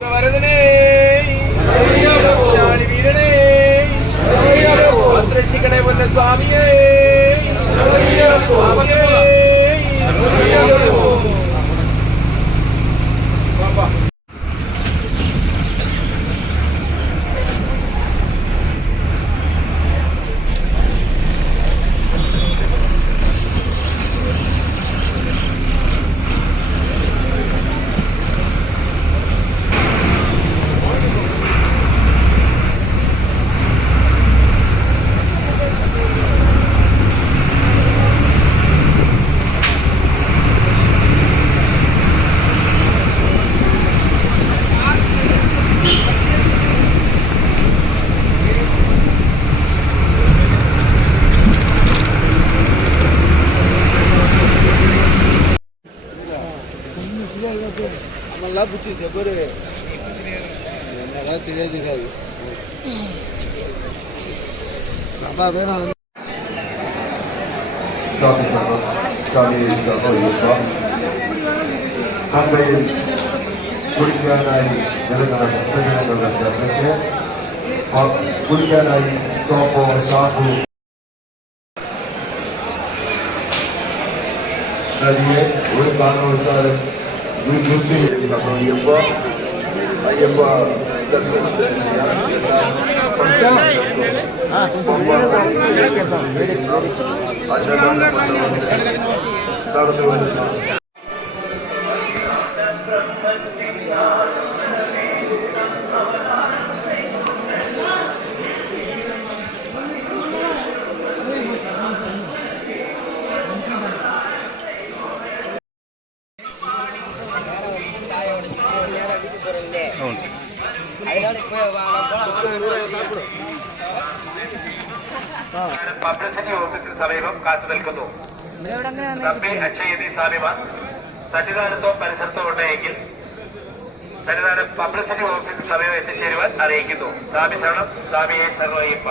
வரதனே ஞானி வீரனே மந்திரசிகனை வந்த சுவாமியே நல்லா பிடிச்சிருக்க பேரு என்னடா தெரியாது சபா வேணும் அங்கையில் குடிக்கானாய் குடிக்கானாய் தோப்போ சாப்பு நதியே ஒரு காரணவசாலும் ஐயப்பா ஐயப்பா நடந்து வருகிறார். പബ്ലിസിറ്റി ഓഫീസിന് സമീപം കാത്തു നിൽക്കുന്നു. തപ്പി അക്ഷയതി സാധ്യമാൻ സന്നിധാനത്തോ പരിസരത്തോ ഉണ്ടെങ്കിൽ സന്നിധാനം പബ്ലിസിറ്റി ഓഫീസിന് സമീപം എത്തിച്ചേരുവാൻ അറിയിക്കുന്നു. സ്വാമി ശരണം. സ്വാമിയെ ശരണയ്യപ്പ.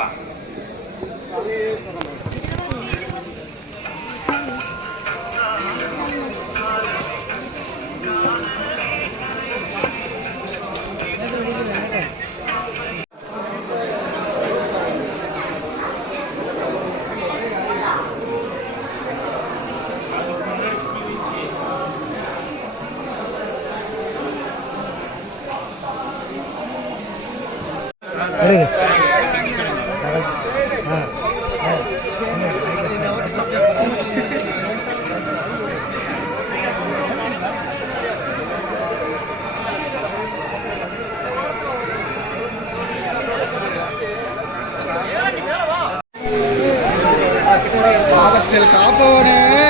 காப்பவனே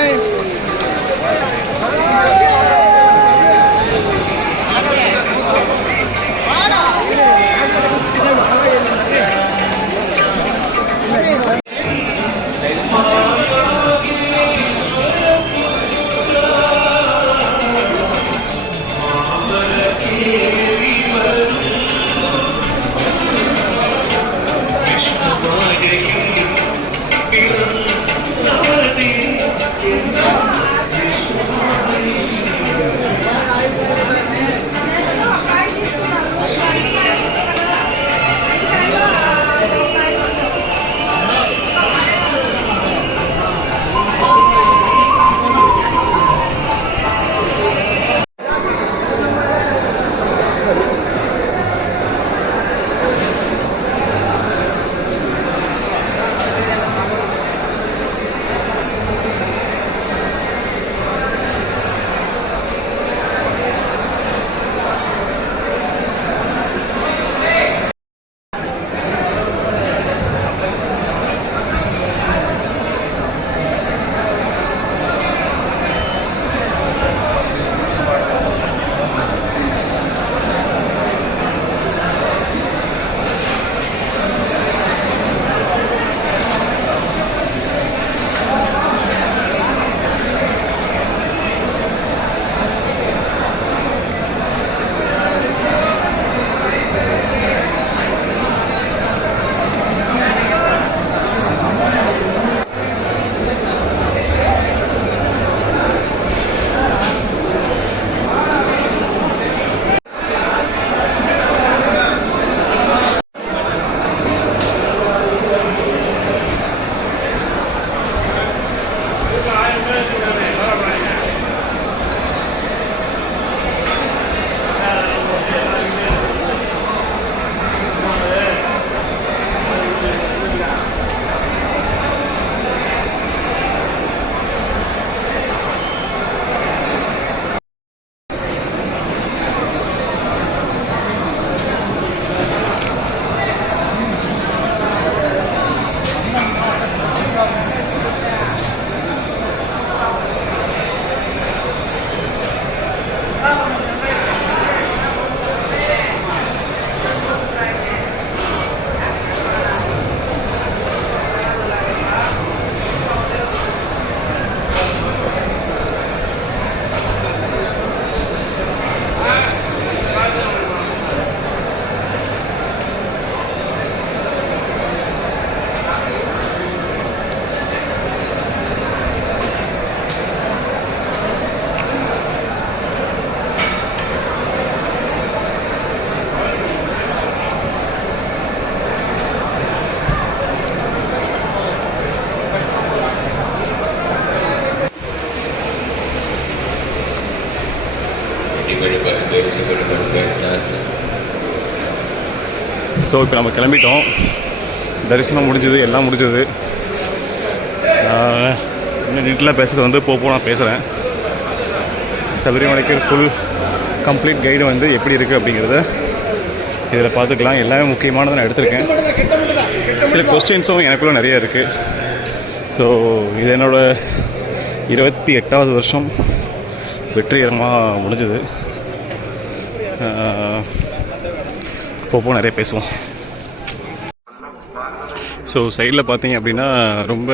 ஸோ இப்போ நம்ம கிளம்பிட்டோம். தரிசனம் முடிஞ்சது, எல்லாம் முடிஞ்சது. இன்னும் நீட்டில் பேசுகிறது வந்து நான் பேசுகிறேன். சபரிமலைக்கு ஃபுல் கம்ப்ளீட் கைடு வந்து எப்படி இருக்குது அப்படிங்கிறத இதில் பார்த்துக்கலாம். எல்லாமே முக்கியமானதை நான் எடுத்திருக்கேன். சில கொஸ்டின்ஸும் எனக்குள்ளே நிறைய இருக்குது. ஸோ இது என்னோடய 28வது வருஷம் வெற்றிகரமாக முடிஞ்சது. நிறைய பேசுவோம். ஸோ சைடில் பார்த்தீங்க அப்படின்னா ரொம்ப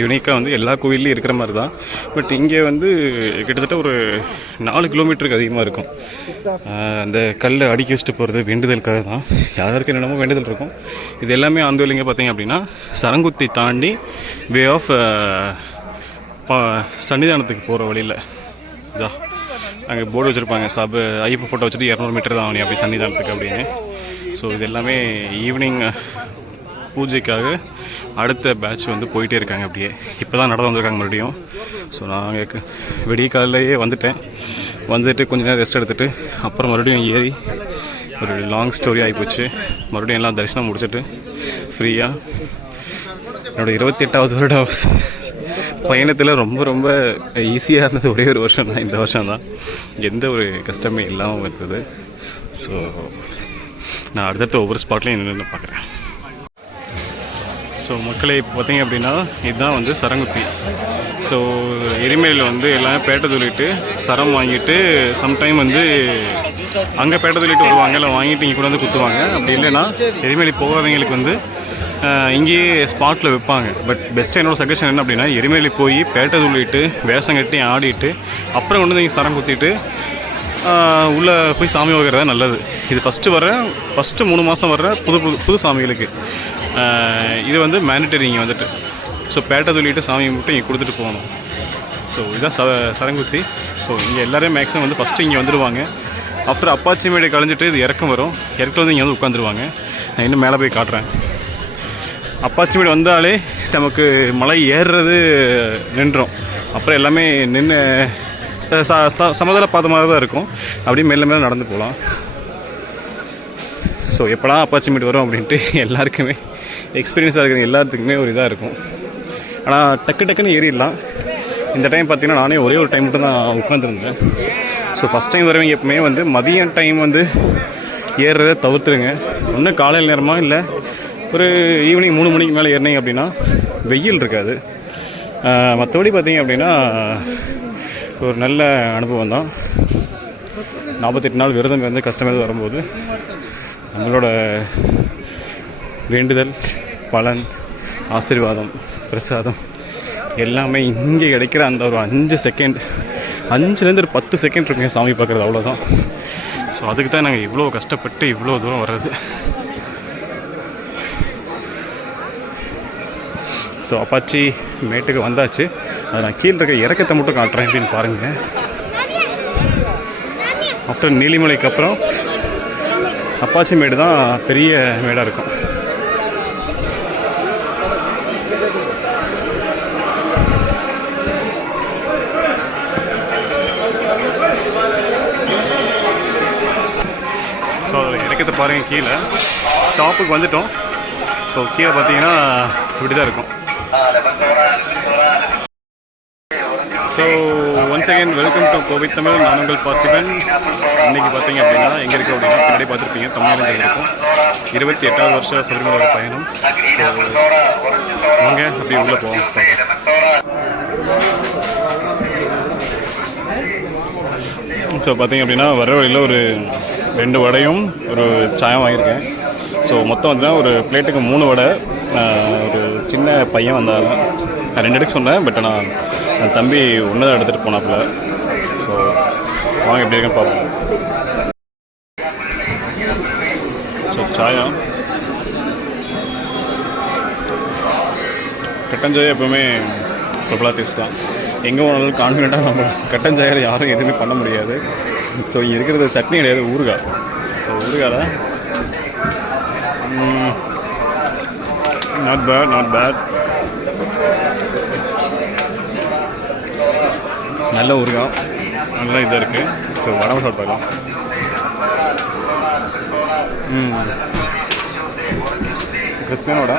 யூனிக்காக வந்து எல்லா கோவில்லையும் இருக்கிற மாதிரி தான். பட் இங்கே வந்து கிட்டத்தட்ட ஒரு 4 கிலோமீட்டருக்கு அதிகமாக இருக்கும். அந்த கல்லை அடுக்கி வச்சுட்டு போகிறது வேண்டுதலுக்காக தான். யாருக்கு என்னென்னமோ வேண்டுதல் இருக்கும். இது எல்லாமே ஆன் த வேலைங்க பார்த்தீங்க அப்படின்னா சரங்குத்தி தாண்டி வே ஆஃப் சன்னிதானத்துக்கு போகிற வழியில் இதான் அங்கே போர்டு வச்சுருப்பாங்க. ஐயப்ப ஃபோட்டோ வச்சுட்டு 200 மீட்டர் தான் ஆகணும் அப்படி சன்னிதானத்துக்கு அப்படின்னு. ஸோ இது எல்லாமே ஈவினிங் பூஜைக்காக அடுத்த பேட்ச் வந்து போயிட்டே இருக்காங்க. அப்படியே இப்போ தான் நடந்து வந்திருக்காங்க மறுபடியும். ஸோ நாங்கள் விடிய காலையிலேயே வந்துட்டு கொஞ்ச நேரம் ரெஸ்ட் எடுத்துகிட்டு அப்புறம் மறுபடியும் ஏறி ஒரு லாங் ஸ்டோரி ஆகிப்போச்சு. மறுபடியும் எல்லாம் தரிசனம் முடிச்சுட்டு ஃப்ரீயாக என்னோடய 28வது வருடம் பயணத்தில் ரொம்ப ரொம்ப ஈஸியாக இருந்தது ஒரே ஒரு வருஷம் தான். இந்த வருஷம் தான் எந்த ஒரு கஷ்டமே இல்லாமல் இருந்தது. ஸோ நான் அடுத்தடுத்த ஒவ்வொரு ஸ்பாட்லையும் நின்று பார்க்குறேன். ஸோ மக்களை இப்போ பார்த்தீங்க அப்படின்னா இதுதான் வந்து சரங்குத்தி. ஸோ எரிமலையில் வந்து எல்லாமே பேட்டை துள்ளிட்டு சரம் வாங்கிட்டு சம்டைம் வந்து அங்கே பேட்டை துள்ளிட்டு வருவாங்க, இல்லை வாங்கிட்டு இங்கே கூட வந்து குத்துவாங்க. அப்படி இல்லைன்னா எரிமலை போகாதவங்களுக்கு வந்து இங்கேயே ஸ்பாட்டில் வைப்பாங்க. பட் பெஸ்ட்டு என்னோடய சஜஷன் என்ன அப்படின்னா எரிமலை போய் பேட்டை துள்ளிட்டு வேஷம் கட்டி ஆடிட்டு அப்புறம் கொண்டு வந்து இங்கே சரம் குத்திட்டு உள்ளே போய் சாமி வைக்கிறதா நல்லது. இது ஃபஸ்ட்டு 3 மாதம் வர்ற புது சாமிகளுக்கு இது வந்து மேண்டட்டரி இங்கே வந்துட்டு. ஸோ பேட்டை துள்ளிட்டு சாமி மட்டும் இங்கே கொடுத்துட்டு போகணும். ஸோ இதுதான் சரங்குத்தி. ஸோ இங்கே எல்லோரும் மேக்ஸிமம் வந்து ஃபஸ்ட்டு இங்கே வந்துடுவாங்க. அப்புறம் அப்பாச்சி மேடை கழிஞ்சிட்டு இது இறக்கம் வரும். இறக்கில் வந்து இங்கே வந்து உட்காந்துருவாங்க. நான் இன்னும் மேலே போய் காட்டுறேன். அப்பாச்சி மேடு வந்தாலே நமக்கு மலை ஏறுறது நின்றோம். அப்புறம் எல்லாமே நின்று சமதள பாத மாதிரி தான் இருக்கும். அப்படியே மேலே மேலே நடந்து போகலாம். ஸோ எப்படா அப்பாச்சி மேடு வரும் அப்படின்ட்டு எல்லாருக்குமே எக்ஸ்பீரியன்ஸாக இருக்கிற எல்லாத்துக்குமே ஒரு இதாக இருக்கும். ஆனால் டக்குன்னு ஏறிடலாம். இந்த டைம் பார்த்திங்கன்னா நானே ஒரே ஒரு டைம் மட்டும் தான் உட்காந்துருந்தேன். ஸோ ஃபஸ்ட் டைம் வரவங்க எப்பவுமே வந்து மதியம் டைம் வந்து ஏறுறதை தவிர்த்துருங்க. ஒன்று காலையில் நேரமாக இல்லை ஒரு ஈவினிங் 3 மணிக்கு மேலே ஏறினீங்க அப்படின்னா வெயில் இருக்காது. மற்றபடி பார்த்திங்க அப்படின்னா ஒரு நல்ல அனுபவம் தான். 48 நாள் விரதம் வந்து கஷ்டமாக வரும்போது நம்மளோட வேண்டுதல் பலன் ஆசீர்வாதம் பிரசாதம் எல்லாமே இங்கே கிடைக்கிற அந்த ஒரு 5 செகண்ட் 5லேருந்து ஒரு 10 செகண்ட் இருக்குங்க சாமி பார்க்குறது, அவ்வளோதான். ஸோ அதுக்கு தான் நாங்கள் இவ்வளோ கஷ்டப்பட்டு இவ்வளோ தூரம் வர்றது. ஸோ அப்பாச்சி மேட்டுக்கு வந்தாச்சு. அதை நான் கீழே இருக்க இறக்கத்தை மட்டும் காட்டுறேன் அப்படின்னு பாருங்கள். ஆஃப்டர் நீலிமலைக்கு அப்புறம் அப்பாச்சி மேடு தான் பெரிய மேடாக இருக்கும். ஸோ அதில் இறக்கத்தை பாருங்கள். கீழே டாப்புக்கு வந்துட்டோம். ஸோ கீழே பார்த்தீங்கன்னா இப்படி தான் இருக்கும். So once again welcome to Kovai Tamil. நான் உங்கள் பார்த்திபன். இன்றைக்கி பார்த்தீங்க அப்படின்னா எங்கே இருக்குது அப்படின்னா பின்னாடி பார்த்துருப்பீங்க தமிழ்நாடு இருக்கும் 28வது வருஷ சபரிமலை பயணம். ஸோ வாங்க அப்படியே உள்ளே போவோம். ஸோ பார்த்தீங்க அப்படின்னா வர வழியில் ஒரு 2 வடையும் ஒரு சாயம் வாங்கியிருக்கேன். ஸோ மொத்தம் வந்துன்னா ஒரு பிளேட்டுக்கு 3 வடை. ஒரு சின்ன பையன் வந்தாங்க. நான் 2 எடுக்க சொன்னேன். பட் நான் என் தம்பி ஒன்று தான் எடுத்துகிட்டு போனாப்புல. ஸோ வாங்க எப்படி இருக்குன்னு பார்ப்போம். ஸோ சாயம் கட்டன் சாயம் எப்போவுமே பிரபலா டேஸ்ட் தான். எங்கே போனாலும் கான்ஃபிடெண்ட்டாக நம்ம கட்டன் சாயில் யாரும் எதுவுமே பண்ண முடியாது. ஸோ இங்கே இருக்கிறது சட்னி கிடையாது, ஊறுகாய். ஸோ ஊறுகாய் தான் நாட் பேட் நல்ல ஊறுகாய், நல்ல இதாக இருக்குது. ஸோ உடம்பு சாப்பிடலாம். கிறிஸ்டியனோட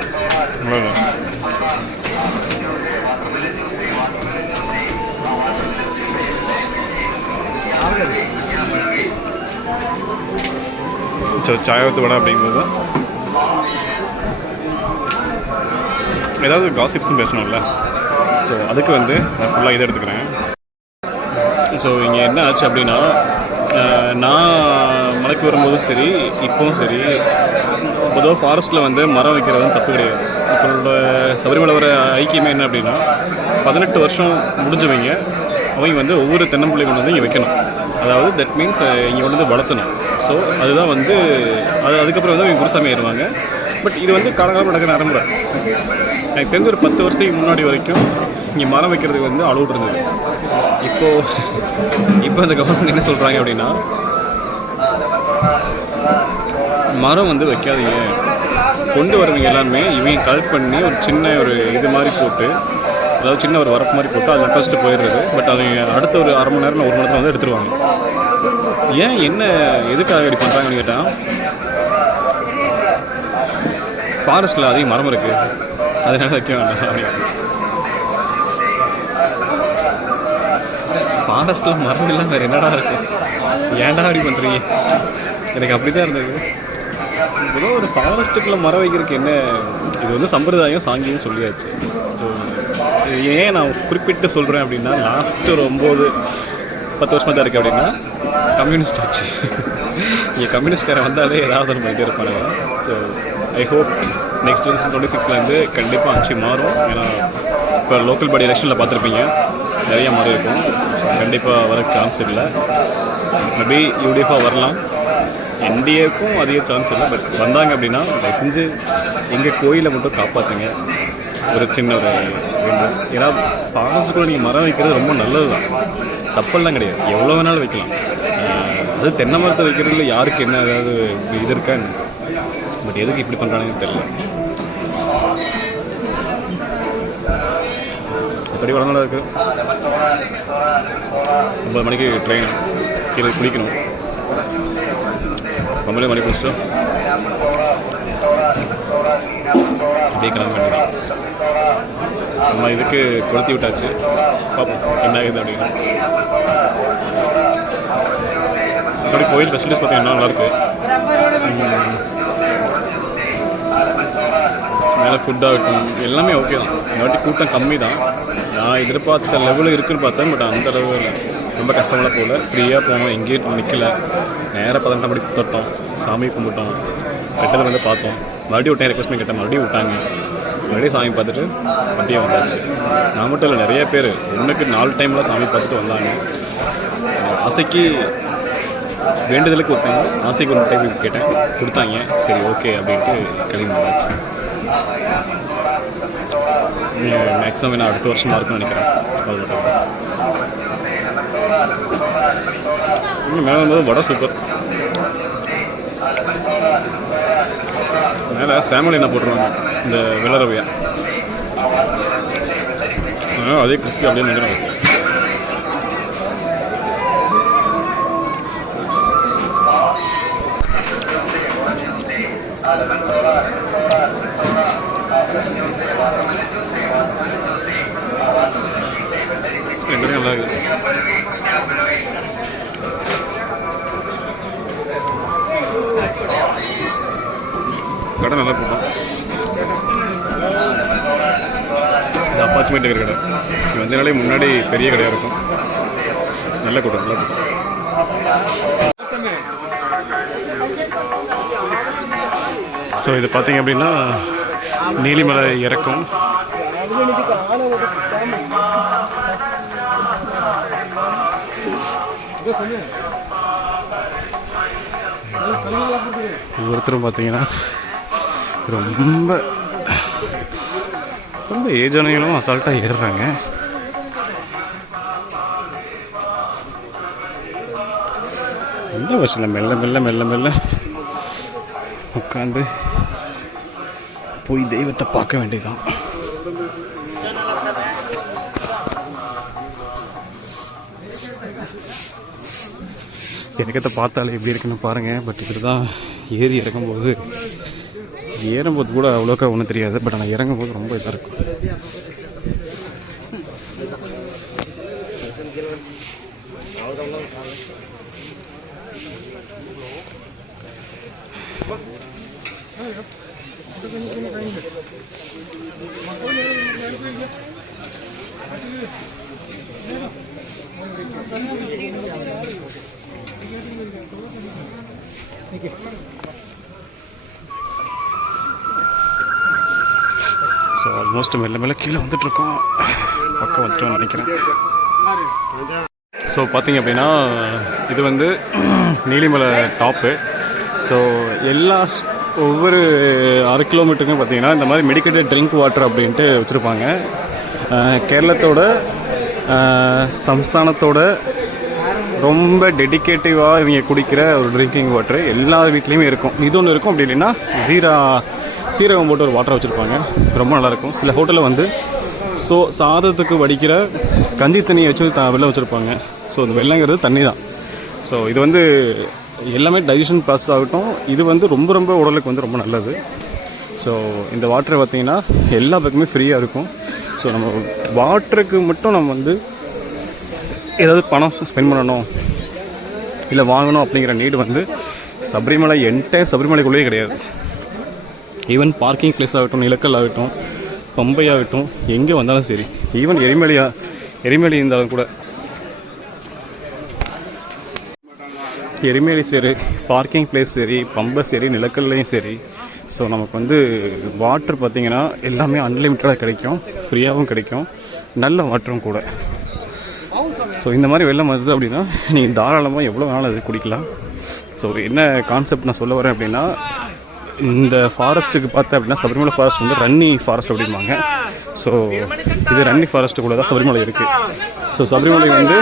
ஸோ சாயத்து வடை அப்படிங்கும்போது ஏதாவது காசிப்ஸும் பேசணும்ல. ஸோ அதுக்கு வந்து நான் ஃபுல்லாக இதை எடுத்துக்கிறேன். ஸோ இங்கே என்ன ஆச்சு அப்படின்னா, நான் மலைக்கு வரும்போதும் சரி இப்போவும் சரி, பொதுவாக ஃபாரஸ்ட்டில் வந்து மரம் வைக்கிறதும் தப்பு கிடையாது. இப்போட சபரிமலை வர ஐக்கியமே என்ன அப்படின்னா, 18 வருஷம் முடிஞ்சவங்க அவங்க வந்து ஒவ்வொரு தென்னம்பிள்ளை கொண்டு வந்து இங்கே வைக்கணும். அதாவது தட் மீன்ஸ் இங்கே வந்து வளர்த்தணும். ஸோ அதுதான் வந்து அதுக்கப்புறம் வந்து அவங்க குருசாமி ஆயிடுவாங்க. பட் இது வந்து காலகாலம் நடக்கிற நடைமுறை. எனக்கு தெரிஞ்ச ஒரு 10 வருஷத்துக்கு முன்னாடி வரைக்கும் இங்கே மரம் வைக்கிறதுக்கு வந்து அலோட் இருந்தது. இப்போ அந்த கவர்மெண்ட் என்ன சொல்கிறாங்க அப்படின்னா, மரம் வந்து வைக்காதீங்க, கொண்டு வரவங்க எல்லாருமே இவங்க கலெக்ட் பண்ணி ஒரு சின்ன ஒரு இது மாதிரி போட்டு, அதாவது சின்ன ஒரு வரப்பு மாதிரி போட்டு அதை நட்டச்சிட்டு போயிடுறது. பட் அவங்க அடுத்த ஒரு அரை மணி நேரம் 1 மணி நேரத்தில் வந்து எடுத்துருவாங்க. ஏன் என்ன எதுக்காக இப்படி பண்ணுறாங்கன்னு கேட்டால், ஃபாரஸ்ட்டில் அதிக மரம் இருக்குது அதனால வைக்க வேண்டாம் அப்படின்னு. ஃபாரஸ்ட்டில் மரம் இல்லாமல் வேறு என்னடா இருக்கும், ஏன்டா அப்படி பண்ணுறீங்க? எனக்கு அப்படி தான் இருந்தது. ஏதோ ஒரு ஃபாரஸ்ட்டுக்குள்ளே மரம் வைக்கிறதுக்கு என்ன, இது வந்து சம்பிரதாயம் சாங்கியம் சொல்லியாச்சு. ஸோ ஏன் நான் குறிப்பிட்டு சொல்கிறேன் அப்படின்னா, லாஸ்ட்டு ஒரு 9-10 வருஷமாக தான் இருக்குது அப்படின்னா கம்யூனிஸ்ட் ஆச்சு. இங்கே கம்யூனிஸ்ட்காரன் வந்தாலே ஏதாவது ஒரு பண்ணிட்டு இருப்பாங்க. ஸோ ஐ ஹோப் நெக்ஸ்ட் 2026 கண்டிப்பாக ஆட்சி மாறும். ஏன்னா இப்போ லோக்கல் பாடி எலெக்ஷனில் பார்த்துருப்பீங்க, நிறைய மாறி இருக்கும். ஸோ கண்டிப்பாக வர சான்ஸ் இல்லை. மேபி யூடிஎஃபாக வரலாம், என்டிஏக்கும் அதிக சான்ஸ் இல்லை. பட் வந்தாங்க அப்படின்னா தயவு செஞ்சு எங்கள் கோயிலை மட்டும் காப்பாற்றுங்க. ஒரு சின்ன ஒரு வேண்டும். ஏன்னா ஃபாரஸ்ட்டுக்குள்ளே நீங்கள் மரம் வைக்கிறது ரொம்ப நல்லது தான், தப்பெல்லாம் கிடையாது, எவ்வளோ வேணாலும் வைக்கலாம். அது தென்னை மரத்தை வைக்கிறதுல யாருக்கு என்ன ஏதாவது இது இருக்கா என்ன? பட் எதுக்கு இப்படி பண்ணுறாங்கன்னு தெரியல. அப்படி வளர்ந்து இருக்குது. 9 மணிக்கு ட்ரெயின், கீழே குளிக்கணும். 9 மணிக்கு குளிச்சுட்டு அப்படியே கிளம்ப வேண்டியதான். நம்ம இதுக்கு கொளுத்தி விட்டாச்சு, பார்ப்போம் என்ன ஆகுது அப்படின்னு. அப்படி கோயில் ஃபெசிலிட்டிஸ் பார்த்தீங்கன்னா நல்லாயிருக்கு. மேலே ஃபுட்டாகட்டும் எல்லாமே ஓகே தான். இந்த வாட்டி கூட்டம் கம்மி தான். நான் எதிர்பார்த்த லெவலில் இருக்குதுன்னு பார்த்தேன். பட் அந்த அளவு ரொம்ப கஷ்டமெல்லாம் போகல, ஃப்ரீயாக போனோம், எங்கேயும் நிற்கல. நேராக 18 மணிக்கு தொட்டோம், சாமி கும்பிட்டோம், கெட்டதை வந்து பார்த்தோம். மறுபடியும் விட்டேன், ரெக்வஸ்ட் பண்ணி கேட்டேன், மறுபடியும் விட்டாங்க. மறுபடியும் சாமி பார்த்துட்டு அப்படியே வந்தாச்சு. நான் மட்டும் இல்லை, நிறைய பேர் 1க்கு 4 டைமில் சாமி பார்த்துட்டு வந்தாங்க. ஆசைக்கு வேண்டுதலுக்கு ஒருத்தாங்க, ஆசைக்கு 1 டைம் கேட்டேன், கொடுத்தாங்க. சரி ஓகே அப்படின்ட்டு கிளம்பி வந்தாச்சு. மேக்ஸிமம் என்ன அடுத்த வருஷமாக இருக்குன்னு நினைக்கிறேன். அது மட்டும் இன்னும் மேலே வரும்போது வடை சூப்பர். மேலே சேமல் என்ன போட்டுருவாங்க, இந்த வெள்ளரவையா, அதே கிறிஸ்பி அப்படியே நினைக்கிறேன். ரெண்டுமே நல்லா இருக்குது. கடை நல்லா போட்டோம். இது அப்பாச்சிமெண்ட் இருக்கிற கடை. இது வந்தனாலே முன்னாடி பெரிய கடையாக இருக்கும். நல்ல கூட்டம், நல்ல கூட்டம். ஸோ இது பார்த்தீங்க அப்படின்னா நீலிமலை இறக்கம். ஒருத்தரும் பார்த்தீங்கன்னா ரொம்ப ரொம்ப ஏஜானங்களும் அசால்ட்டாக ஏறுறாங்க. நல்ல விஷயம், மெல்ல மெல்ல மெல்ல மெல்ல உட்காந்து போய் தெய்வத்தை பார்க்க வேண்டியதுதான். எனக்கத்தை பார்த்தாலே எப்படி இருக்குன்னு பாருங்கள். பட் இப்படி தான் ஏறி இறக்கும்போது ஏறும்போது கூட அவ்வளோக்கா ஒன்றும் தெரியாது, பட் ஆனால் இறங்கும்போது ரொம்ப இதாக இருக்கும். ஸோ ஆல்மோஸ்ட் மெல்ல மெல்ல கீழே வந்துட்டுருக்கோம், பக்கம் வந்துட்டோம்னு நினைக்கிறேன். ஸோ பார்த்திங்க அப்படின்னா இது வந்து நீலிமலை டாப்பு. ஸோ ஒவ்வொரு 6 கிலோமீட்டருக்கும் பார்த்திங்கன்னா இந்த மாதிரி மெடிக்கேட்டட் ட்ரிங்க் வாட்டர் அப்படின்ட்டு வச்சுருப்பாங்க. கேரளத்தோட சம்ஸ்தானத்தோட ரொம்ப டெடிக்கேட்டிவாக இவங்க குடிக்கிற ஒரு ட்ரிங்கிங் வாட்ரு எல்லா வீட்லேயுமே இருக்கும். இது ஒன்று இருக்கும். அப்படி இல்லைன்னா சீரகம் போட்டு ஒரு வாட்டர் வச்சுருப்பாங்க, ரொம்ப நல்லாயிருக்கும். சில ஹோட்டலில் வந்து சாதத்துக்கு வடிக்கிற கஞ்சி தண்ணியை வச்சு வெள்ளம் வச்சுருப்பாங்க. ஸோ இந்த வெள்ளங்கிறது தண்ணி தான். ஸோ இது வந்து எல்லாமே டைஜஷன் ப்ராசஸ் ஆகட்டும், இது வந்து ரொம்ப ரொம்ப உடலுக்கு வந்து ரொம்ப நல்லது. ஸோ இந்த வாட்டரை பார்த்திங்கன்னா எல்லா பக்கமே ஃப்ரீயாக இருக்கும். ஸோ நம்ம வாட்டருக்கு மட்டும் நம்ம வந்து ஏதாவது பணம் ஸ்பெண்ட் பண்ணணும் இல்லை வாங்கணும் அப்படிங்கிற நீடு வந்து சபரிமலை சபரிமலைக்குள்ளேயே கிடையாது. ஈவன் பார்க்கிங் பிளேஸ் ஆகட்டும், நிலக்கல் ஆகட்டும், பம்பை ஆகட்டும், எங்கே வந்தாலும் சரி, ஈவன் எரிமலை இருந்தாலும் கூட எரிமலை சரி, பார்க்கிங் பிளேஸ் சரி, பம்பை சரி, நிலக்கல்லையும் சரி. ஸோ நமக்கு வந்து வாட்டர் பார்த்திங்கன்னா எல்லாமே அன்லிமிட்டடாக கிடைக்கும், ஃப்ரீயாகவும் கிடைக்கும், நல்ல வாட்டரும் கூட. ஸோ இந்த மாதிரி வெள்ளம் வருது அப்படின்னா நீங்கள் தாராளமாக எவ்வளோ வேணாலும் அது குடிக்கலாம். ஸோ என்ன கான்செப்ட் நான் சொல்ல வரேன் அப்படின்னா, இந்த ஃபாரஸ்ட்டுக்கு பார்த்தேன் அப்படின்னா சபரிமலை ஃபாரஸ்ட் வந்து ரன்னி ஃபாரஸ்ட் அப்படிம்பாங்க. ஸோ இது ரன்னி ஃபாரஸ்ட்டு கூட தான் சபரிமலை இருக்குது. ஸோ சபரிமலை வந்து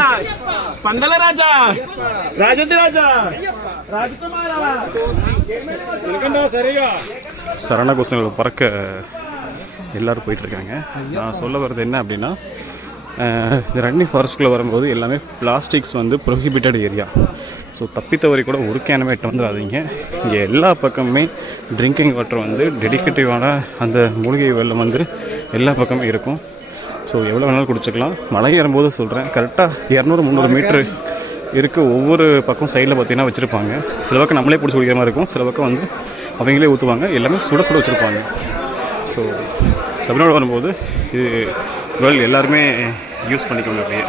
சரண கோஷங்கள் பறக்க எல்லோரும் போயிட்டுருக்காங்க. நான் சொல்ல வர்றது என்ன அப்படின்னா, இந்த ரன்னி ஃபாரஸ்ட்குள்ளே வரும்போது எல்லாமே பிளாஸ்டிக்ஸ் வந்து ப்ரொஹிபிட்டட் ஏரியா. ஸோ தப்பித்தவரை கூட ஒரு கேனமே எட்டு வந்துடாதீங்க. இங்கே எல்லா பக்கமுமே ட்ரிங்கிங் வாட்டர் வந்து டெடிக்கேட்டிவான அந்த மூலிகை வெள்ளம் வந்து எல்லா பக்கமே இருக்கும். ஸோ எவ்வளோ வேணாலும் குடிச்சிக்கலாம். மலை ஏறும்போது சொல்கிறேன், கரெக்டாக 200-300 மீட்ரு இருக்குது. ஒவ்வொரு பக்கம் சைடில் பார்த்திங்கன்னா வச்சுருப்பாங்க. சில பக்கம் நம்மளே பிடிச்சி குடிக்கிற மாதிரி இருக்கும், சில பக்கம் வந்து அவங்களே ஊற்றுவாங்க. எல்லாமே சுட வச்சுருப்பாங்க. ஸோ சபரிமலை வரும்போது இது எல்லாருமே யூஸ் பண்ணிக்கோங்க அப்படியே.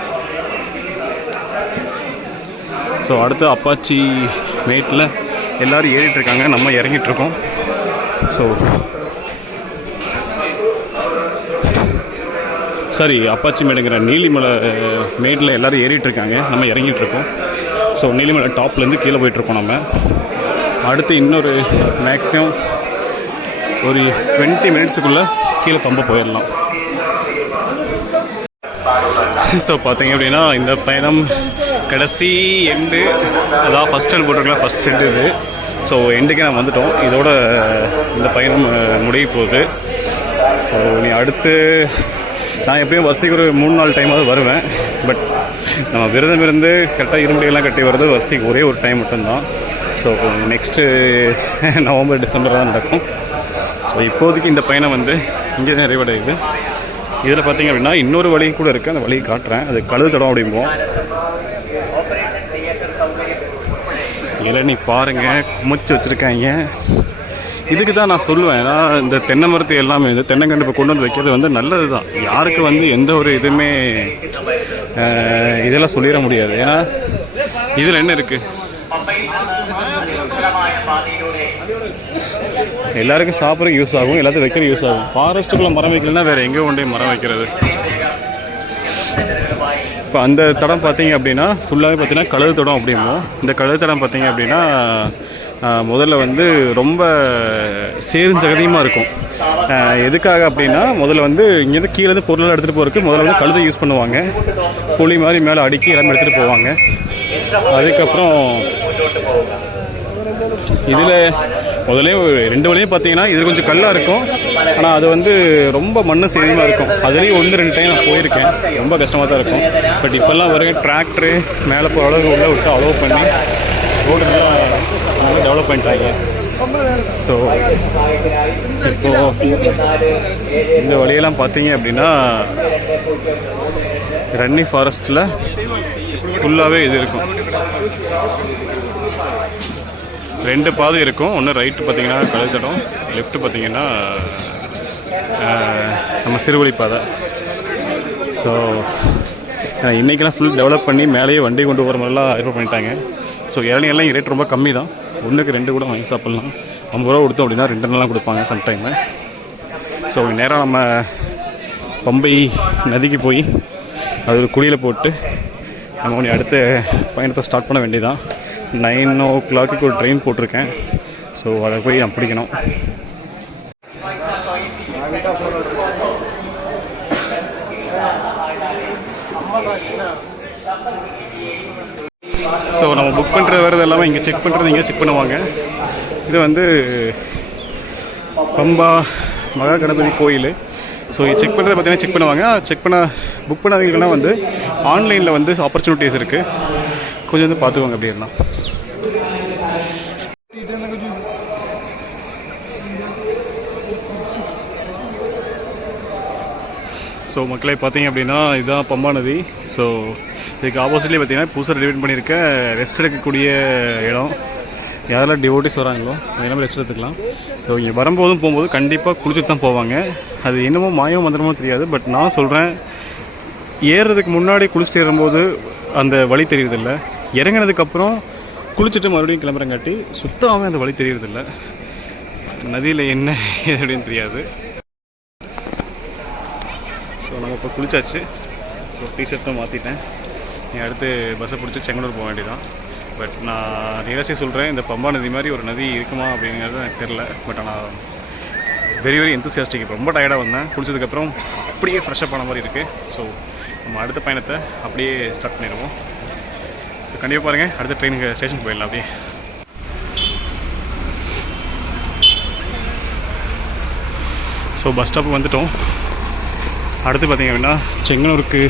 ஸோ அடுத்து அப்பாச்சி மேட்டில் எல்லோரும் ஏறிட்டுருக்காங்க, நம்ம இறங்கிட்டுருக்கோம். ஸோ சாரி, அப்பாச்சி மேடுங்கிற நீலிமலை மேட்டில் எல்லோரும் ஏறிட்டுருக்காங்க, நம்ம இறங்கிட்டுருக்கோம். ஸோ நீலிமலை டாப்லேருந்து கீழே போயிட்டுருக்கோம். நம்ம அடுத்து இன்னொரு மேக்ஸிமம் ஒரு 20 மினிட்ஸுக்குள்ளே கீழே பம்ப போயிடலாம். ஸோ பார்த்தீங்க அப்படின்னா இந்த பயணம் கடைசி எண்டு, அதான் ஃபஸ்ட் எண்ட் போட்டிருக்கலாம், ஃபஸ்ட் செட்டு இது. ஸோ எண்டுக்கே நான் வந்துட்டோம். இதோட இந்த பயணம் முடிய போகுது. ஸோ நீ அடுத்து நான் எப்பயும் வசதிக்கு ஒரு 3-4 டைமாவது வருவேன். பட் நம்ம விரதம் இருந்து கரெக்டாக இருமுடியெல்லாம் கட்டி வர்றது வசதிக்கு ஒரே ஒரு டைம் மட்டும்தான். ஸோ நெக்ஸ்ட்டு நவம்பர் டிசம்பர் தான் நடக்கும். ஸோ இப்போதைக்கு இந்த பயணம் வந்து இங்கே நிறைவடையுது. இதில் பார்த்திங்க அப்படின்னா இன்னொரு வழியும் கூட இருக்குது, அந்த வழியை காட்டுறேன். அது கழுது தடம் அப்படிம்போம். இளநீ பாருங்கள், குமிச்சு வச்சுருக்காங்க. இதுக்கு தான் நான் சொல்லுவேன், ஏன்னா இந்த தென்னை மரத்து எல்லாமே இந்த தென்னைக்கண்டு இப்போ கொண்டு வந்து வைக்கிறது வந்து நல்லது தான். யாருக்கு வந்து எந்த ஒரு இதுவுமே இதெல்லாம் சொல்லிட முடியாது. ஏன்னா இதில் என்ன இருக்குது, எல்லாருக்கும் சாப்பிட்றதுக்கு யூஸ் ஆகும், எல்லாத்தையும் வைக்கிற யூஸ் ஆகும். ஃபாரஸ்ட்டுக்குள்ளே மரம் வைக்கலன்னா வேறு எங்கே கொண்டே மரம் வைக்கிறது. இப்போ அந்த தடம் பார்த்தீங்க அப்படின்னா ஃபுல்லாகவே பார்த்தீங்கன்னா கழுது தடம் அப்படிம்போம். இந்த கழுது தடம் பார்த்தீங்க அப்படின்னா முதல்ல வந்து ரொம்ப சேருஞ்சகதியமாக இருக்கும். எதுக்காக அப்படின்னா முதல்ல வந்து இங்கேருந்து கீழேருந்து பொருளெல்லாம் எடுத்துகிட்டு போகிறதுக்கு முதல்ல வந்து கழுதை யூஸ் பண்ணுவாங்க. புளி மாதிரி மேலே அடுக்கி எல்லாமே எடுத்துகிட்டு போவாங்க. அதுக்கப்புறம் இதில் முதலே 2 வழியும் பார்த்தீங்கன்னா இது கொஞ்சம் கல்லாக இருக்கும், ஆனால் அது வந்து ரொம்ப மண்ணு சேதமாக இருக்கும். அதுலேயும் 1-2 டைம் நான் போயிருக்கேன், ரொம்ப கஷ்டமாக தான் இருக்கும். பட் இப்போல்லாம் வரைக்கும் டிராக்டரு மேலே போகிற அளவுக்கு உள்ளே விட்டு அலோவ் பண்ணி ரோடெல்லாம் நல்லா டெவலப் பண்ணிட்டாங்க. ஸோ இப்போது இந்த வழியெல்லாம் பார்த்தீங்க அப்படின்னா ரன்னி ஃபாரஸ்ட்டில் ஃபுல்லாகவே இது இருக்கும். 2 பாதை இருக்கும். ஒன்று ரைட்டு பார்த்தீங்கன்னா கழுத்தடம், லெஃப்ட்டு பார்த்தீங்கன்னா நம்ம சிறுவழி பாதை. ஸோ இன்றைக்கெல்லாம் ஃபுல் டெவலப் பண்ணி மேலேயே வண்டி கொண்டு போகிற மாதிரிலாம் ஏற்பாடு பண்ணிட்டாங்க. ஸோ இளநீர்லாம் ரேட் ரொம்ப கம்மி தான். 1க்கு 2 கூட வாங்கி சாப்பிட்லாம். 50 ரூபா கொடுத்தோம் அப்படின்னா 2 நாளாக கொடுப்பாங்க சம்டைமு. ஸோ நேராக நம்ம பம்பை நதிக்கு போய் அது ஒரு குழியில் போட்டு நம்ம கொஞ்சம் அடுத்த பயணத்தை ஸ்டார்ட் பண்ண வேண்டியதான். 9 o'clock ஒரு ட்ரெயின் போட்டிருக்கேன். ஸோ அதை போய் நான் பிடிக்கணும். ஸோ நம்ம புக் பண்ணுறது வரது எல்லாமே இங்கே செக் பண்ணுறது இங்கே செக் பண்ணுவாங்க. இது வந்து பம்பா மகா கணபதி கோயில். ஸோ செக் பண்ணுறது பார்த்தீங்கன்னா செக் பண்ணுவாங்க. புக் பண்ணாதீங்கன்னா வந்து ஆன்லைனில் வந்து ஆப்பர்ச்சுனிட்டிஸ் இருக்குது. கொஞ்சம் வந்து பார்த்துக்கோங்க அப்படி இருந்தால். ஸோ மக்களை பார்த்தீங்க அப்படின்னா இதுதான் பம்பா நதி. ஸோ இதுக்கு ஆப்போசிட்லேயே பார்த்தீங்கன்னா புதுசாக ரெடிமேட் பண்ணியிருக்க ரெஸ்ட் எடுக்கக்கூடிய இடம். யாரெல்லாம் டிவோட்டிஸ் வராங்களோ அதெல்லாம் ரெஸ்ட் எடுத்துக்கலாம். ஸோ இங்கே வரும்போதும் போகும்போது கண்டிப்பாக குளிச்சுட்டு தான் போவாங்க. அது என்னமோ மாயமோ மந்திரமோ தெரியாது. பட் நான் சொல்கிறேன், ஏறுறதுக்கு முன்னாடி குளிச்சுட்டு ஏறும்போது அந்த வழி தெரியறதில்ல. இறங்கினதுக்கப்புறம் குளிச்சுட்டு மறுபடியும் கிளம்புறங்காட்டி சுத்தமாகவே அந்த வழி தெரியறதில்ல. நதியில் என்ன அப்படின்னு தெரியாது. ஸோ நம்ம இப்போ குளிச்சாச்சு. ஸோ டிஷர்ட்டும் மாற்றிட்டேன். அடுத்து பஸ்ஸை பிடிச்சி செங்கனூர் போக வேண்டியதான். பட் நான் ரியலாக சொல்கிறேன், இந்த பம்பா நதி மாதிரி ஒரு நதி இருக்குமா அப்படிங்கிறது எனக்கு தெரில. பட் ஆனால் வெரி எந்தூசியாஸ்டிக். இப்போ ரொம்ப டயர்டாக வந்தேன். குளிச்சதுக்கப்புறம் அப்படியே ஃப்ரெஷ்ஷப் ஆன மாதிரி இருக்குது. ஸோ நம்ம அடுத்த பயணத்தை அப்படியே ஸ்டார்ட் பண்ணிடுவோம். ஸோ கண்டிப்பாக பாருங்கள், அடுத்த ட்ரெயினுக்கு ஸ்டேஷனுக்கு போயிடலாம். அப்படியே ஸோ பஸ் ஸ்டாப்புக்கு வந்துவிட்டோம். அடுத்து பார்த்திங்க அப்படின்னா செங்கனூருக்கு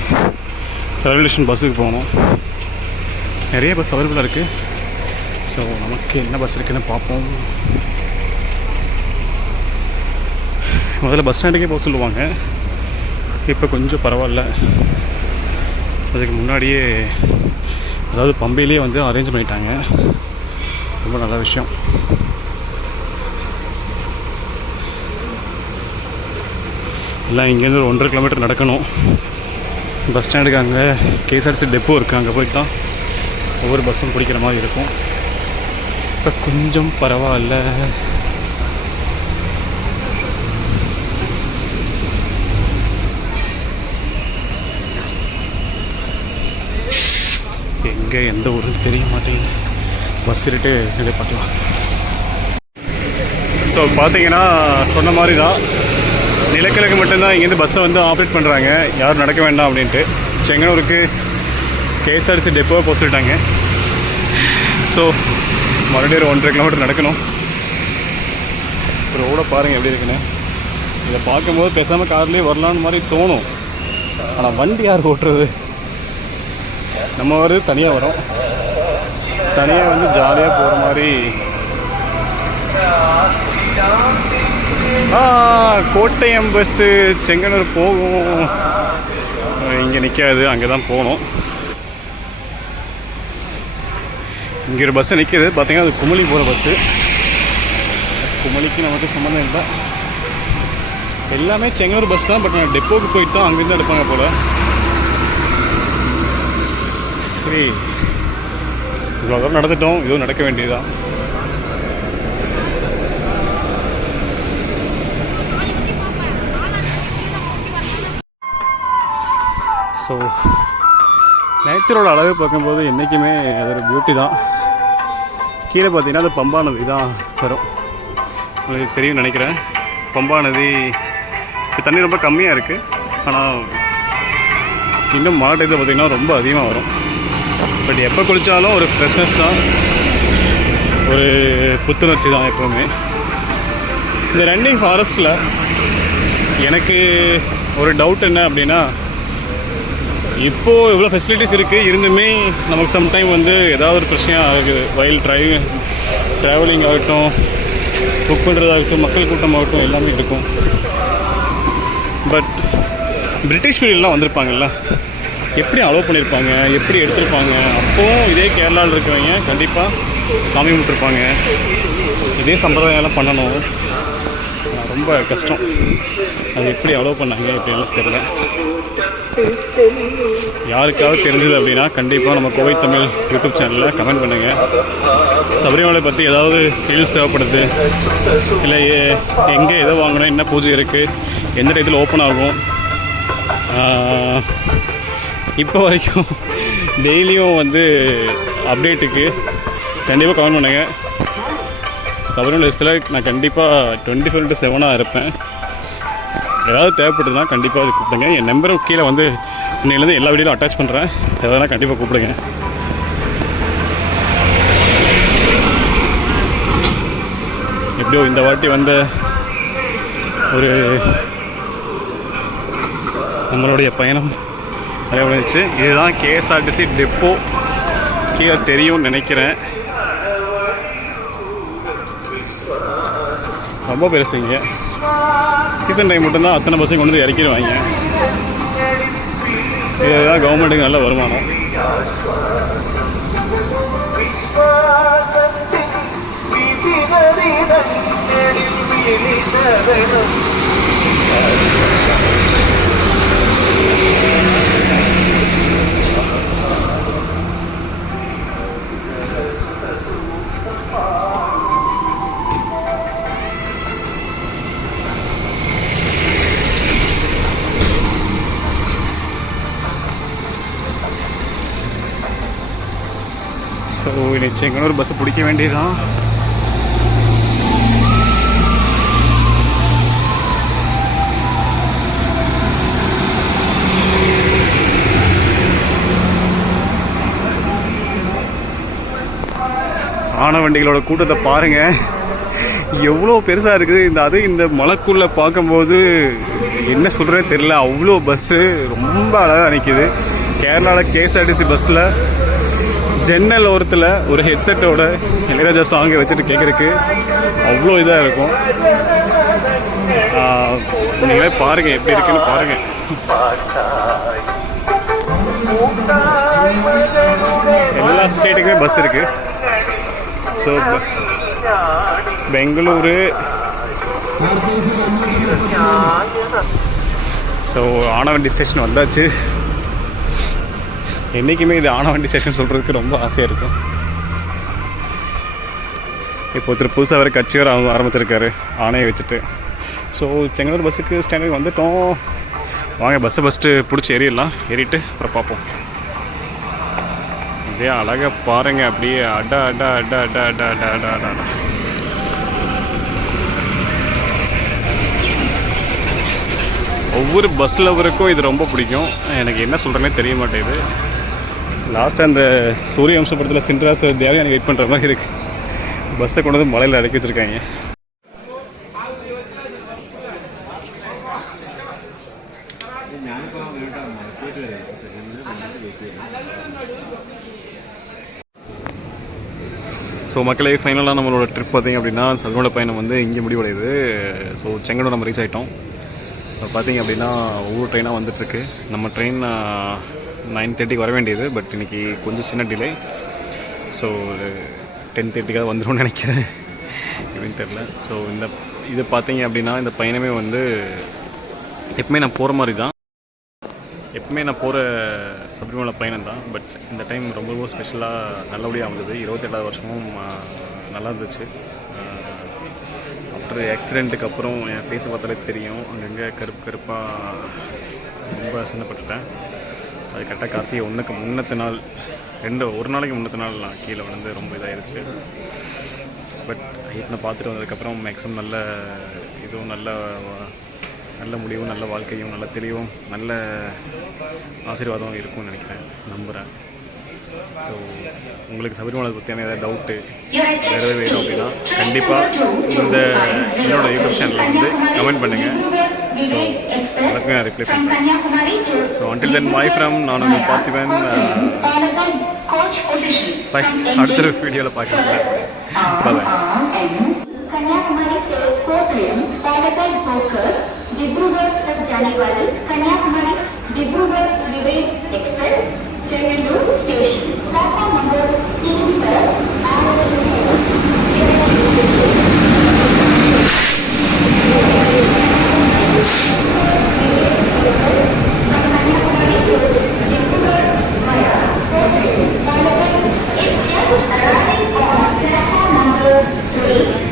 ரயில்வே ஸ்டேஷன் பஸ்ஸுக்கு போகணும். நிறைய பஸ் அவைலபிளாக இருக்குது. ஸோ நமக்கு என்ன பஸ் இருக்குன்னு பார்ப்போம். முதல்ல பஸ் ஸ்டாண்டுக்கே போக சொல்லுவாங்க. இப்போ கொஞ்சம் பரவாயில்ல. அதுக்கு முன்னாடியே அதாவது பம்பையிலேயே வந்து அரேஞ்ச் பண்ணிட்டாங்க. ரொம்ப நல்ல விஷயம். எல்லாம் இங்கேருந்து ஒரு 1.5 கிலோமீட்டர் நடக்கணும். பஸ் ஸ்டாண்டுக்கு அங்கே கேஎஸ்ஆர்டிசி டெப்போ இருக்குது. அங்கே போய் தான் ஒவ்வொரு பஸ்ஸும் பிடிக்கிற மாதிரி இருக்கும். இப்போ கொஞ்சம் பரவாயில்ல. எங்கே எந்த ஊருன்னு தெரிய மாட்டேங்குது. பஸ் இருட்டு நிறைய பார்க்கலாம். ஸோ பார்த்தீங்கன்னா சொன்ன மாதிரி தான் நிலக்கிழக்கு மட்டும்தான் இங்கேருந்து பஸ்ஸை வந்து ஆப்ரேட் பண்ணுறாங்க. யாரும் நடக்க வேண்டாம் அப்படின்ட்டு. செங்கனூருக்கு கேஎஸ்ஆர்டிசி டெப்போவை போக சொல்லிட்டாங்க. ஸோ மறுபடியும் ஒரு 1.5 கிலோமீட்டர் நடக்கணும். ரோட பாருங்கள் எப்படி இருக்குன்னு. இதை பார்க்கும்போது பேசாமல் கார்லேயே வரலான்னு மாதிரி தோணும். ஆனால் வண்டி யார் ஓட்டுறது? நம்ம வருது தனியாக வரோம். தனியாக வந்து ஜாலியாக போகிற மாதிரி. கோட்டயம் பஸ்ஸு செங்கனூர் போகும். இங்கே நிற்காது, அங்கே தான் போகணும். இங்கே ஒரு பஸ்ஸு நிற்கிது பார்த்தீங்கன்னா, அது குமளி போகிற பஸ்ஸு. குமளிக்கு நமக்கு சம்மந்தம் இல்லை. எல்லாமே செங்கனூர் பஸ் தான். பட் நான் டெப்போவுக்கு போயிட்டு தான் அங்கேருந்து எடுப்பாங்க போல். சரி, இவ்வளோ தூரம் நடந்துட்டோம். இதுவும் நடக்க வேண்டியதுதான். ஸோ நேச்சரோட அழகு பார்க்கும்போது என்றைக்குமே அது ஒரு பியூட்டி தான். கீழே பார்த்தீங்கன்னா அது பம்பா நதி தான் வரும். உங்களுக்கு தெரியும் நினைக்கிறேன். பம்பா நதி இப்போ தண்ணி ரொம்ப கம்மியாக இருக்குது. ஆனால் இன்னும் மழை டைத்தில் பார்த்திங்கன்னா ரொம்ப அதிகமாக வரும். பட் எப்போ குளித்தாலும் ஒரு ஃப்ரெஷ்னஸ் தான், ஒரு புத்துணர்ச்சி தான் எப்போவுமே. இந்த ரன்னிங் ஃபாரஸ்ட்டில் எனக்கு ஒரு டவுட் என்ன அப்படின்னா, இப்போது இவ்வளோ ஃபெசிலிட்டிஸ் இருக்குது, இருந்துமே நமக்கு சம்டைம் வந்து ஏதாவது ஒரு பிரச்சனையாக இருக்குது. ட்ராவலிங் ஆகட்டும், புக் பண்ணுறதாகட்டும் மக்கள் கூட்டமாகட்டும் எல்லாமே இருக்கும். பட் பிரிட்டிஷ் பீரியட்லாம் வந்திருப்பாங்கல்ல, எப்படி அலோவ் பண்ணியிருப்பாங்க, எப்படி எடுத்திருப்பாங்க. அப்போவும் இதே கேரளாவில் இருக்கிறவங்க கண்டிப்பாக சாமி கும்பிட்ருப்பாங்க. இதே சம்பிரதாயம்லாம் பண்ணணும், ரொம்ப கஷ்டம். அது எப்படி அலோவ் பண்ணாங்க எப்படின்னு தெரியல. யாருக்காவது தெரிஞ்சது அப்படின்னா கண்டிப்பாக நம்ம கோவை தமிழ் யூடியூப் சேனலில் கமெண்ட் பண்ணுங்கள். சபரிமலை பற்றி ஏதாவது டீல்ஸ் தேவைப்படுது, இல்லை எங்கே எதை வாங்கணும், என்ன பூஜை இருக்குது, எந்த டயத்தில் ஓப்பன் ஆகும், இப்போ வரைக்கும் டெய்லியும் வந்து அப்டேட்டுக்கு கண்டிப்பாக கமெண்ட் பண்ணுங்கள். சபரிமலை லிஸ்ட்டில் நான் கண்டிப்பாக 24/7 இருப்பேன். ஏதாவது தேவைப்படுதுன்னா கண்டிப்பாக அது கூப்பிடுங்க. என் நம்பரும் கீழே வந்து இன்னையிலேருந்து எல்லா வீடியோவும் அட்டாச் பண்ணுறேன். எதனா கண்டிப்பாக கூப்பிடுங்க. எப்படியோ இந்த வாட்டி வந்த ஒரு நம்மளுடைய பயணம் நிறைய இருந்துச்சு. இதுதான் கேஎஸ்ஆர்டிசி டெப்போ, கீழே தெரியும்னு நினைக்கிறேன். ரொம்ப பெருசுங்க. சீசன் டைம் மட்டும்தான் அத்தனை பஸ்ஸையும் கொண்டு வந்து இறக்கிடுவாங்க. இதுதான் கவர்மெண்ட்டுக்கு நல்ல வருமானம். ஸோ இன்னைக்கு செங்கனூர் பஸ்ஸை பிடிக்க வேண்டியதுதான். ஆன வண்டிகளோட கூட்டத்தை பாருங்கள், எவ்வளோ பெருசாக இருக்குது. இந்த மலைக்குள்ளே பார்க்கும்போது என்ன சொல்கிறேன்னு தெரியல. அவ்வளோ பஸ்ஸு ரொம்ப அழகாக நிற்கிது. கேரளாவில் கேஎஸ்ஆர்டிசி பஸ்ஸில் ஜன்னல் ஓரத்தில் ஒரு ஹெட்செட்டோட இளையராஜா சாங்கை வச்சுட்டு கேட்குறதுக்கு அவ்வளோ இதாக இருக்கும். நீங்களே பாருங்கள் எப்படி இருக்குன்னு பாருங்கள். எல்லா ஸ்டேட்டுக்குமே பஸ் இருக்குது. ஸோ பெங்களூரு, ஸோ ஆனவண்டி ஸ்டேஷன் வந்தாச்சு. என்றைக்குமே இது ஆனவண்டி ஸ்டேஷன் சொல்கிறதுக்கு ரொம்ப ஆசையாக இருக்கும். இப்போ ஒருத்தர் புதுசாக வேறு கட்சி வேறு ஆரம்பிச்சிருக்காரு ஆணையை வச்சுட்டு. ஸோ செங்கனூர் பஸ்ஸுக்கு ஸ்டாண்டுக்கு வந்துட்டோம். வாங்க பஸ்ஸை ஃபஸ்ட்டு பிடிச்சி ஏறிடலாம். ஏறிட்டு அப்புறம் பார்ப்போம். அப்படியே அழகாக பாருங்கள். அப்படியே அடா அடா அடா அடா அடா அடா அடா அடா. ஒவ்வொரு பஸ் லவருக்கும் இது ரொம்ப பிடிக்கும். எனக்கு என்ன சொல்கிறேன்னே தெரிய மாட்டேங்குது. லாஸ்ட்டாக அந்த சூரிய வம்ச படத்தில் சின்ராஸ் தேவையாக எனக்கு வெயிட் பண்ணுற மாதிரி இருக்குது. பஸ்ஸை கொண்டு வந்து மலையில் அடக்கி வச்சுருக்காங்க. ஸோ மக்களே, ஃபைனலாக நம்மளோட ட்ரிப் பார்த்திங்க அப்படின்னா சபரிமலை பயணம் வந்து இங்கே முடிவடையுது. ஸோ செங்கனூர் நம்ம ரீச் ஆகிட்டோம். இப்போ பார்த்திங்க அப்படின்னா ஒவ்வொரு ட்ரெயினாக வந்துட்டுருக்கு. நம்ம ட்ரெயின் 9:30 வர வேண்டியது. பட் இன்றைக்கி கொஞ்சம் சின்ன டிலே. ஸோ 10:30 வந்துடும்னு நினைக்கிறேன், எப்படின்னு தெரில. ஸோ இது பார்த்திங்க அப்படின்னா இந்த பயணமே வந்து எப்பவுமே நான் போகிற மாதிரி தான். எப்பவுமே நான் போகிற சபரிமலை பயணம் தான். பட் இந்த டைம் ரொம்ப ஸ்பெஷலாக நல்லபடியாக வந்தது. 27வது வருஷமும் நல்லா இருந்துச்சு. ஆஃப்டர் ஆக்சிடெண்ட்டுக்கு அப்புறம் என் ஃபேஸை பார்த்தாலே தெரியும், அங்கங்கே கருப்பாக ரொம்ப சின்னப்பட்டுட்டேன். அது கரெக்டாக கார்த்திகை 1க்கு முன்னத்து நாள் ஒரு நாளைக்கு முன்னத்து நாள் நான் கீழே வந்து ரொம்ப இதாகிடுச்சு. பட் ஐயப்பனை பார்த்துட்டு வந்ததுக்கப்புறம் மேக்ஸிமம் நல்ல இதுவும் நல்ல முடிவும், நல்ல வாழ்க்கையும், நல்ல தெளிவும், நல்ல ஆசீர்வாதம் இருக்கும்னு நினைக்கிறேன், நம்புகிறேன். ஸோ உங்களுக்கு சபரிமலை பற்றியான ஏதாவது டவுட்டு வேறு வேணும் அப்படின்னா கண்டிப்பாக என்னோடய யூடியூப் சேனலில் வந்து கமெண்ட் பண்ணுங்கள். ஸோ அதுக்கு நான் ரிப்ளை பண்ணுறேன். So until then bye from நான் உங்கள் பார்த்திபன். பாய், அடுத்த வீடியோவில் பார்க்குறேன். பாய். कन्याकुमारी से कोट्टयम पैराग्लाइड होकर डिब्रूगढ़ तक जाने वाली कन्याकुमारी डिब्रूगढ़ विवेक एक्सप्रेस चेंगलूर स्टेशन प्लेटफॉर्म नंबर 3 पर आ रही है। Kanyakumari to Dibrugarh via Kottayam paraglide is just arriving on platform number 3.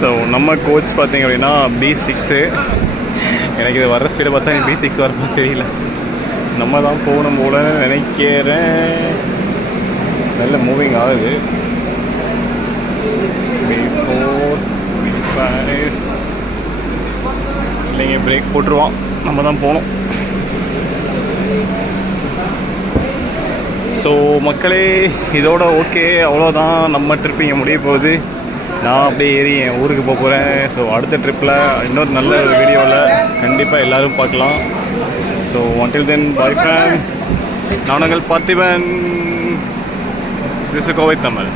So நம்ம கோச் பார்த்திங்க அப்படின்னா B6. எனக்கு இது வர ஸ்பீடை பார்த்தா எனக்கு B6 வரப்போ தெரியல. நம்ம தான் போகணும் போலன்னு நினைக்கிறேன். நல்ல மூவிங் ஆகுது. B4 B5 இல்லைங்க, பிரேக் போட்டுருவான். நம்ம தான் போகணும். ஸோ மக்களே, இதோட ஓகே, அவ்வளோதான். நம்ம ட்ரிப் இங்கே முடிய போகுது. நான் அப்படியே ஏறி என் ஊருக்கு போக போகிறேன். ஸோ அடுத்த ட்ரிப்பில் இன்னொரு நல்ல ஒரு வீடியோவில் கண்டிப்பாக எல்லோரும் பார்க்கலாம். So until then, bye friend. நான் உங்கள் பார்த்திபன். This is Kovai Tamil.